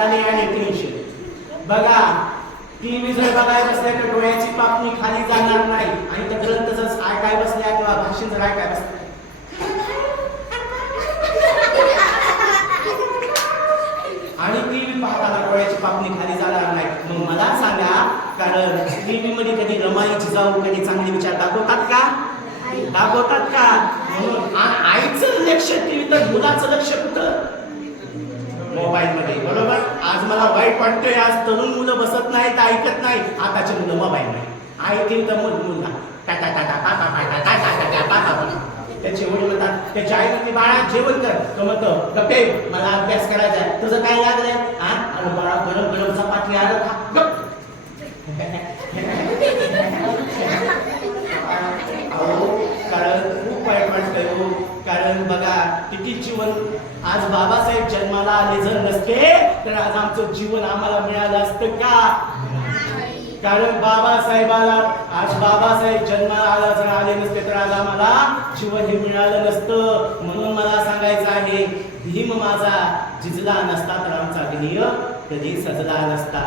आणि टेन्शन बघा टीव्ही जर बघायला बसल्या तर डोळ्याची पापणी खाली जाणार नाही आणि त्या ग्रंथ जर काय बसल्या किंवा भाषण जर काय बसल्या आणि टीव्ही पाहताना डोळ्याची पापणी खाली जाणार नाही. मग मला सांगा कारण टीव्ही मध्ये कधी रमाईची जाऊ कधी चांगले विचार दाखवतात का म्हणून आईचं लक्ष टीव्ही तर मुलाचं लक्ष कुठं मोबाईल मध्ये बरोबर. आज मला वाईट वाटतंय आज तरुण मुलं बसत नाहीत ऐकत नाही आताची मुलं मोबाईल नाही ऐकतील तर मुलगा टाटा टाटा टाटा टाटा टाटा टाटा त्याचे वडील म्हणतात त्याची आई म्हणते बाळा जेवण कर तो म्हणतो गप्पे मला अभ्यास करायचा आहे तुझं काय लागलंय अरे बाळा गरम गरम चपाती आलं खा कारण खूप वाईट वाटतंय हो. कारण बघा किती जीवन आज बाबासाहेब जन्माला आले जर नसते तर आज आमचं जीवन आम्हाला मिळालं असतं का. कारण आज बाबासाहेब जन्माला आला जर आले नसते तर आज आम्हाला जीवन हे मिळालं नसतं. म्हणून मला सांगायचं आहे भीम माझा जिजला नसता तर आमचा ध्येय कधी सजला नसता.